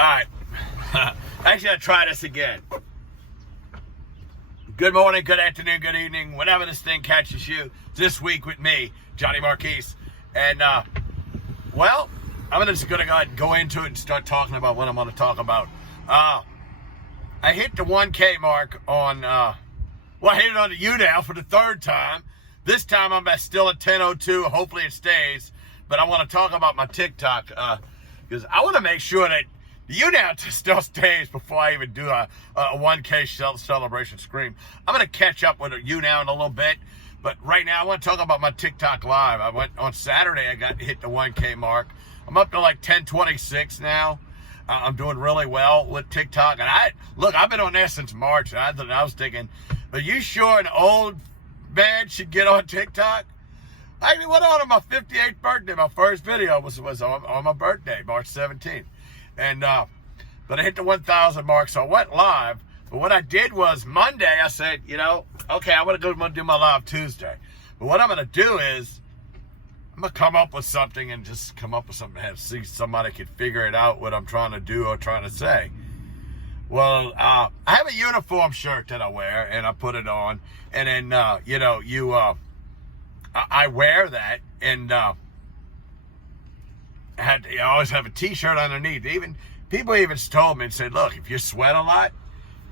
Alright. Actually, I'll try this again. Good morning, good afternoon, good evening, whenever this thing catches you. This week with me, Johnny Marquise. And, well, I'm just going to go ahead and go into it and start talking about what I'm going to talk about. I hit the 1K mark on, I hit it on the YouNow for the third time. This time I'm still at 10:02. Hopefully it stays. But I want to talk about my TikTok because I want to make sure that the YouNow still stays before I even do a 1K celebration scream. I'm going to catch up with YouNow in a little bit. But right now I want to talk about my TikTok live. I went on Saturday. I got hit the 1K mark. I'm up to like 1026 now. I'm doing really well with TikTok. And I've been on there since March. And I was thinking, are you sure an old man should get on TikTok? I went on my 58th birthday. My first video was on my birthday, March 17th. And, but I hit the 1,000 mark, so I went live. But what I did was Monday, I said, okay, I'm going to do my live Tuesday. But what I'm going to do is, I'm going to come up with something and just come up with something and see somebody can figure it out what I'm trying to do or trying to say. Well, I have a uniform shirt that I wear, and I put it on. And then, I wear that, and I always have a T-shirt underneath. People even told me and said, look, if you sweat a lot,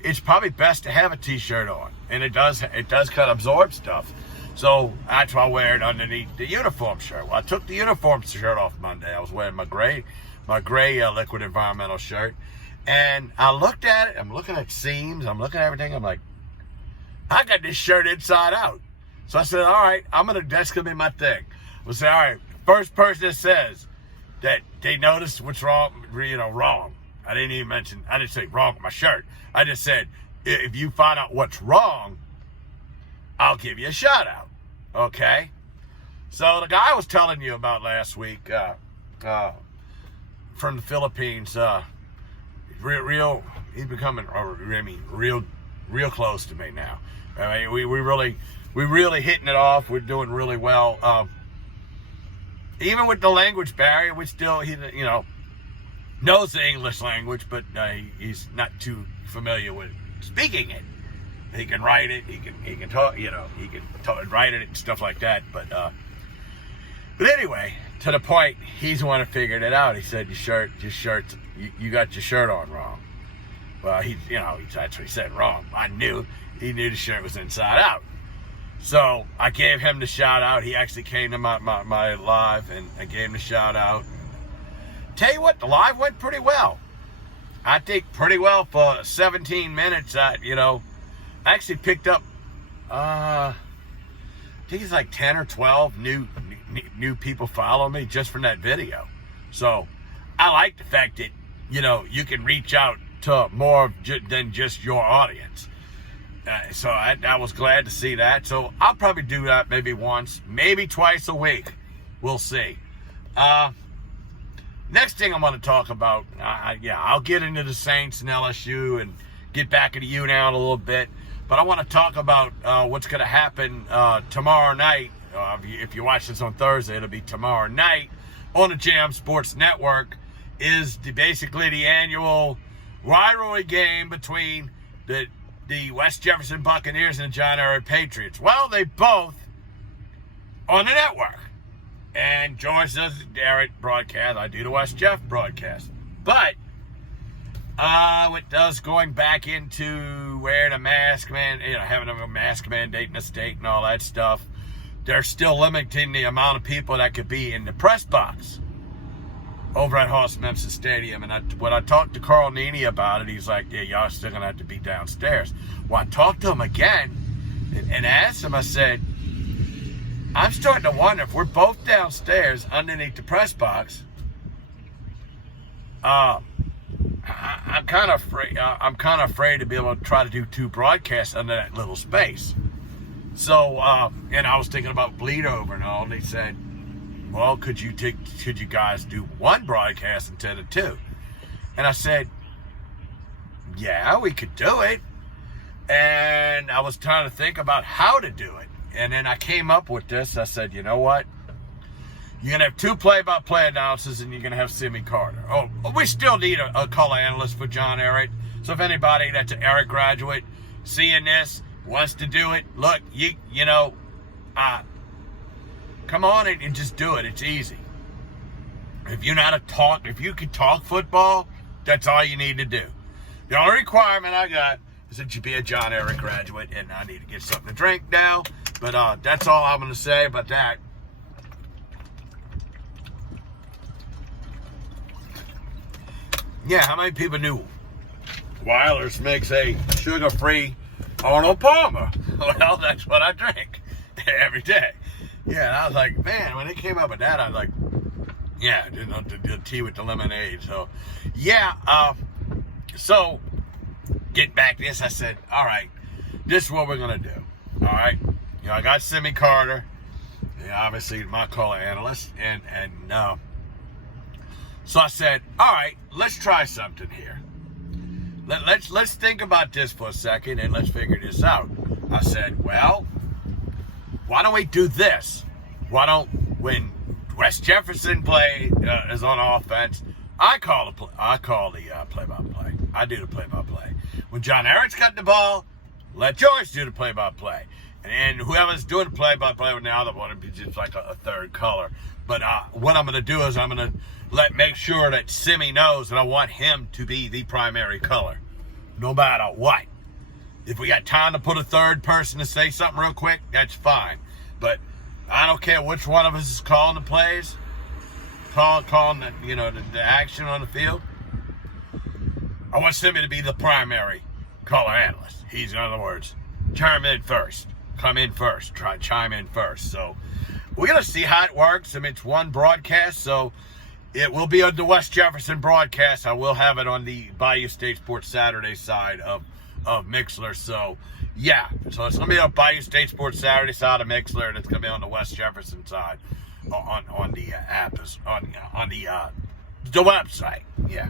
it's probably best to have a T-shirt on, and it does kind of absorb stuff. So that's why I wear it underneath the uniform shirt. Well, I took the uniform shirt off Monday. I was wearing my gray liquid environmental shirt, and I looked at it. I'm looking at seams. I'm looking at everything. I'm like, I got this shirt inside out. So I said, all right, that's going to be my thing. We'll say, all right, first person that says that they noticed what's wrong, wrong. I didn't say wrong with my shirt. I just said, if you find out what's wrong, I'll give you a shout out. Okay? So the guy I was telling you about last week, from the Philippines, he's becoming, real close to me now. I mean, we're really hitting it off. We're doing really well. Even with the language barrier, he knows the English language, but he's not too familiar with speaking it. He can write it. He can talk. He can write it and stuff like that. But anyway, to the point, he's the one that figured it out. He said, you got your shirt on wrong. Well, that's what he said, wrong. I knew. He knew the shirt was inside out. So I gave him the shout out. He actually came to my live, and I gave him the shout out. Tell you what, the live went pretty well. I think pretty well for 17 minutes. I actually picked up, I think it's like 10 or 12 new people follow me just from that video. So I like the fact that, you can reach out to more than just your audience. So I was glad to see that. So I'll probably do that maybe once, maybe twice a week. We'll see. Next thing I want to talk about, I'll get into the Saints and LSU and get back into YouNow in a little bit. But I want to talk about what's going to happen tomorrow night. If you watch this on Thursday, it'll be tomorrow night on the Jam Sports Network. Is basically the annual rivalry game between the West Jefferson Buccaneers and the John Ehret Patriots. Well, they both on the network. And George does the Ehret broadcast. I do the West Jeff broadcast. But with us going back into wearing a mask, having a mask mandate in the state and all that stuff, they're still limiting the amount of people that could be in the press box over at Hoss Memphis Stadium. And when I talked to Carl Nini about it, he's like, yeah, y'all still going to have to be downstairs. Well, I talked to him again and asked him, I said, I'm starting to wonder if we're both downstairs underneath the press box. I'm kind of afraid to be able to try to do two broadcasts under that little space. So, and I was thinking about bleed over and all, and he said, well, could you guys do one broadcast instead of two? And I said, yeah, we could do it. And I was trying to think about how to do it. And then I came up with this. I said, you know what? You're going to have 2 play-by-play announcers, and you're going to have Simi Carter. Oh, we still need a color analyst for John Eric. So if anybody that's an Eric graduate seeing this wants to do it, look, you know, come on and just do it. It's easy. If you know how to talk, if you can talk football, that's all you need to do. The only requirement I got is that you be a John Eric graduate, and I need to get something to drink now. But that's all I'm going to say about that. Yeah, how many people knew Weiler's makes a sugar-free Arnold Palmer? Well, that's what I drink every day. Yeah, and I was like, man, when they came up with that, I was like, yeah, the tea with the lemonade. So, yeah, so getting back to this, I said, all right, this is what we're going to do. All right, you know, I got Simi Carter, obviously my color analyst, and so I said, all right, let's try something here. Let's think about this for a second, and let's figure this out. I said, well, why don't we do this? Why don't, when Wes Jefferson is on offense, I call the play-by-play. I do the play-by-play. When John Eric's got the ball, let George do the play-by-play. And whoever's doing the play-by-play with the other one would be just like a third color. But what I'm going to do is I'm going to make sure that Simi knows that I want him to be the primary color, no matter what. If we got time to put a third person to say something real quick, that's fine. But I don't care which one of us is calling the plays, calling the, you know, the action on the field. I want Simi to be the primary color analyst. He's, in other words, come in first, chime in first. So we're going to see how it works. I mean, it's one broadcast, so it will be on the West Jefferson broadcast. I will have it on the Bayou State Sports Saturday side of Mixler. So, yeah. So it's going to be on Bayou State Sports Saturday side of Mixler, and it's going to be on the West Jefferson side on the app, on the website. Yeah.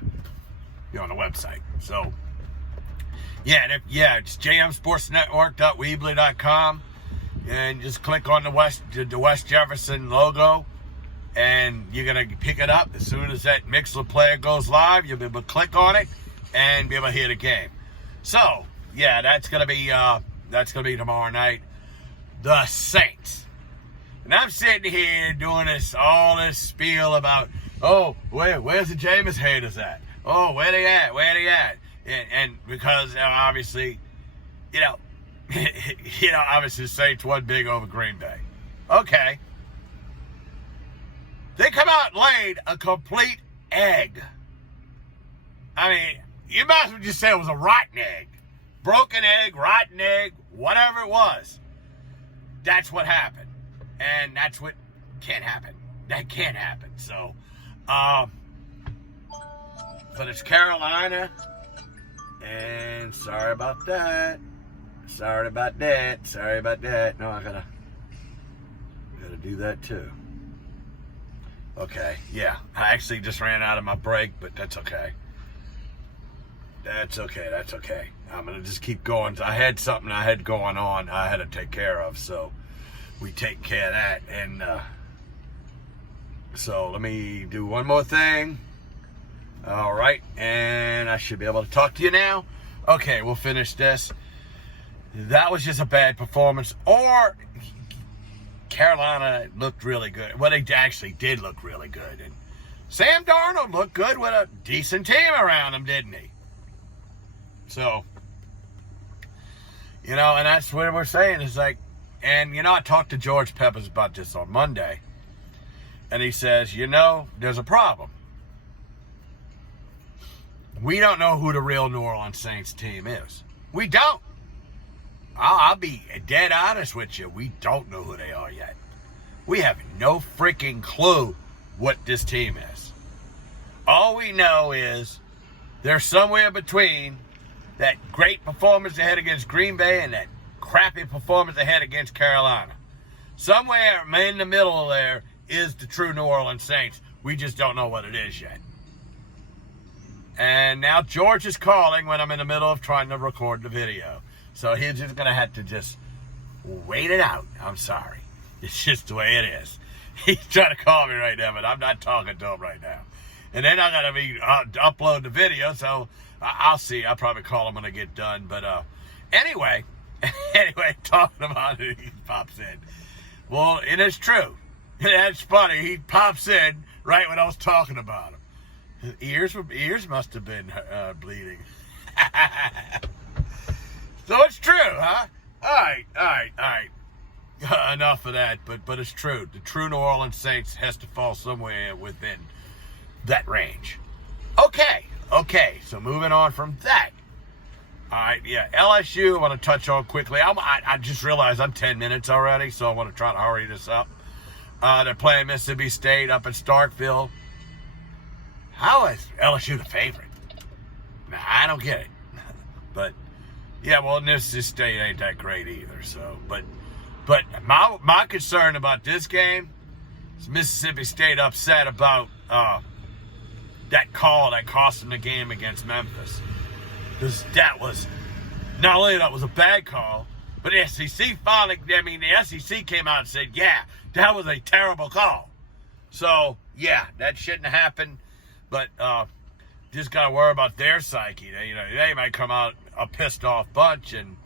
You're on the website. So, yeah. And it's jmsportsnetwork.weebly.com, and just click on the West Jefferson logo, and you're going to pick it up. As soon as that Mixler player goes live, you'll be able to click on it and be able to hear the game. So, yeah, that's going to be tomorrow night. The Saints. And I'm sitting here doing all this spiel about, oh, where's the Jameis haters at? Oh, where they at? And because obviously, obviously the Saints won big over Green Bay. Okay. They come out and laid a complete egg. I mean, you might as well just say it was a rotten egg. Broken egg, rotten egg, whatever it was. That's what happened. And that's what can't happen. That can't happen. So, but it's Carolina. And sorry about that. No, I gotta do that too. Okay, yeah. I actually just ran out of my break, but that's okay. That's okay. I'm going to just keep going. I had something I had going on I had to take care of, so we take care of that. And so let me do one more thing. All right, and I should be able to talk to you now. Okay, we'll finish this. That was just a bad performance, or Carolina looked really good. Well, they actually did look really good. And Sam Darnold looked good with a decent team around him, didn't he? So, and that's what we're saying. Is like, and I talked to George Peppers about this on Monday. And he says, there's a problem. We don't know who the real New Orleans Saints team is. We don't. I'll be dead honest with you. We don't know who they are yet. We have no freaking clue what this team is. All we know is they're somewhere between that great performance they had against Green Bay and that crappy performance they had against Carolina. Somewhere in the middle there is the true New Orleans Saints. We just don't know what it is yet. And now George is calling when I'm in the middle of trying to record the video. So he's just going to have to just wait it out. I'm sorry. It's just the way it is. He's trying to call me right now, but I'm not talking to him right now. And then I gotta upload the video, so I'll see. I'll probably call him when I get done. But anyway, talking about it, he pops in. Well, it is true. That's funny. He pops in right when I was talking about him. His ears must have been bleeding. So it's true, huh? All right. Enough of that, but it's true. The true New Orleans Saints has to fall somewhere within that range. Okay. So moving on from that. All right, yeah, LSU I want to touch on quickly. I just realized I'm 10 minutes already, so I want to try to hurry this up. They're playing Mississippi State up in Starkville. How is LSU the favorite? Nah, I don't get it. But, yeah, well, Mississippi State ain't that great either, so, but my concern about this game is Mississippi State upset about that call that cost them the game against Memphis. Because that was, not only that was a bad call, but the SEC the SEC came out and said, yeah, that was a terrible call. So, yeah, that shouldn't happen. But just got to worry about their psyche. They might come out a pissed off bunch and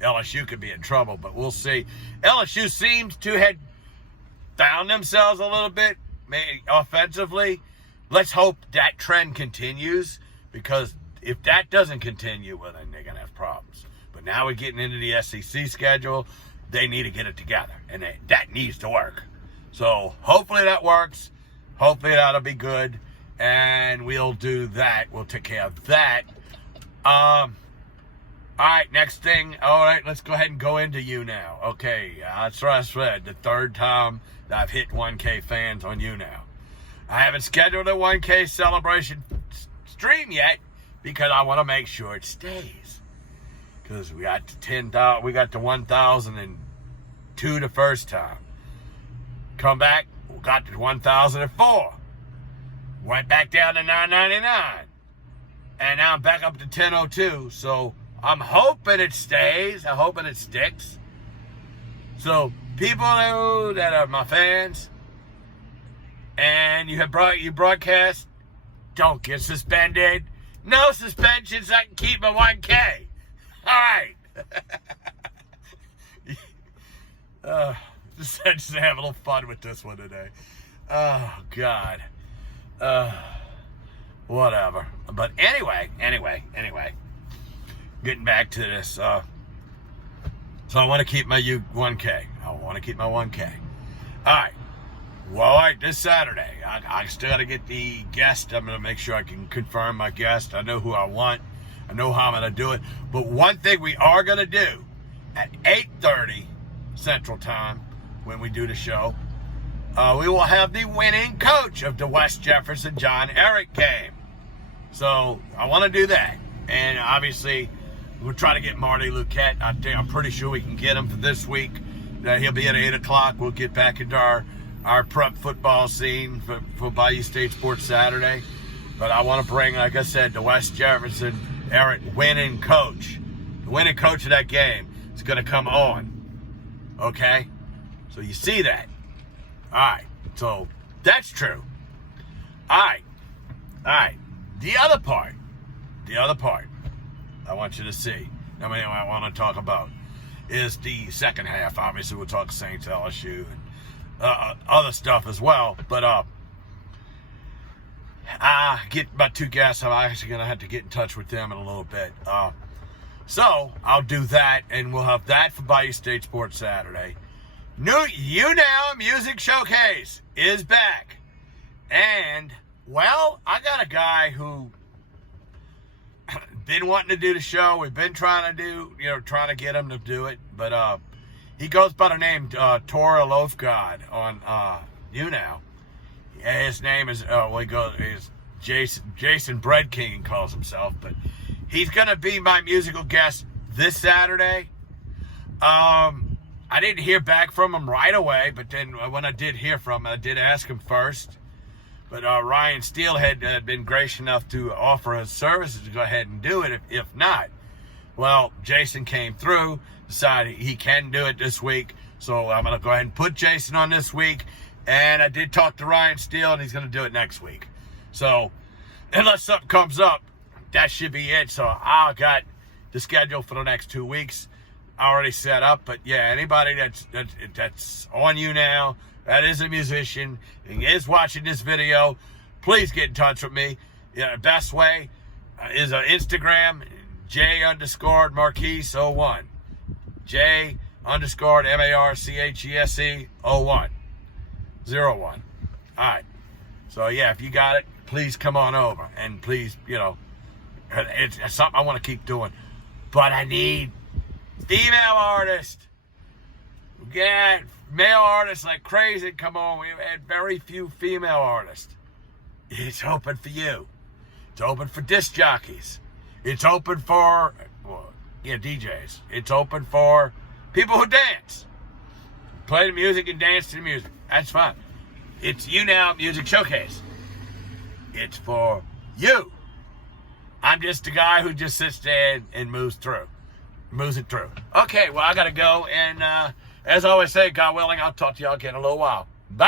LSU could be in trouble, but we'll see. LSU seems to have found themselves a little bit offensively. Let's hope that trend continues, because if that doesn't continue, well, then they're going to have problems. But now we're getting into the SEC schedule. They need to get it together, and that needs to work. So hopefully that works. Hopefully that'll be good, and we'll do that. We'll take care of that. All right, next thing. All right, let's go ahead and go into YouNow. Okay, that's what I said. The third time that I've hit 1K fans on YouNow. I haven't scheduled a 1K celebration stream yet because I want to make sure it stays. Because we got to 10,000, we got to 1,002 the first time. Come back, we got to 1,004. Went back down to 999. And now I'm back up to 1002. So I'm hoping it stays. I'm hoping it sticks. So people that are my fans, and you broadcast, don't get suspended. No suspensions. I can keep my 1K. All right. Just have a little fun with this one today. Oh, God. Whatever. But anyway. Getting back to this. So I want to keep my 1K. I want to keep my 1K. All right. Well, all right, this Saturday, I still got to get the guest. I'm going to make sure I can confirm my guest. I know who I want. I know how I'm going to do it. But one thing we are going to do at 8:30 Central Time when we do the show, we will have the winning coach of the West Jefferson John Eric game. So I want to do that. And obviously, we'll try to get Marty Luquette. I'm pretty sure we can get him for this week. He'll be at 8 o'clock. We'll get back into our prep football scene for Bayou State Sports Saturday. But I want to bring, like I said, the West Jefferson Eric winning coach. The winning coach of that game is going to come on. Okay? So you see that. All right. So that's true. All right. The other part I want you to see, I want to talk about, is the second half. Obviously, we'll talk Saints, LSU, and other stuff as well. But get about two guests. I'm actually going to have to get in touch with them in a little bit. So I'll do that, and we'll have that for Bayou State Sports Saturday. New YouNow Music Showcase is back. And, well, I got a guy who been wanting to do the show. We've been trying to get him to do it. But he goes by the name Tora Loafgod on YouNow. His name is Jason Bread King, he calls himself. But he's going to be my musical guest this Saturday. I didn't hear back from him right away, but then when I did hear from him, I did ask him first. But Ryan Steele had been gracious enough to offer his services to go ahead and do it. If not, well, Jason came through, decided he can do it this week. So I'm going to go ahead and put Jason on this week. And I did talk to Ryan Steele, and he's going to do it next week. So, unless something comes up, that should be it. So, I got the schedule for the next 2 weeks already set up. But, yeah, anybody that's on YouNow, that is a musician, and is watching this video, please get in touch with me. Yeah, the best way is Instagram, J_Marquise01. J_Marchese01. 01. All right. So, yeah, if you got it, please come on over. And please, it's something I want to keep doing. But I need female artists. Yeah, male artists like crazy. Come on. We've had very few female artists. It's open for you. It's open for disc jockeys. It's open for, DJs. It's open for people who dance. Play the music and dance to the music. That's fun. It's YouNow Music Showcase. It's for you. I'm just a guy who just sits there and moves it through. Okay, well, I got to go. And as I always say, God willing, I'll talk to y'all again in a little while. Bye.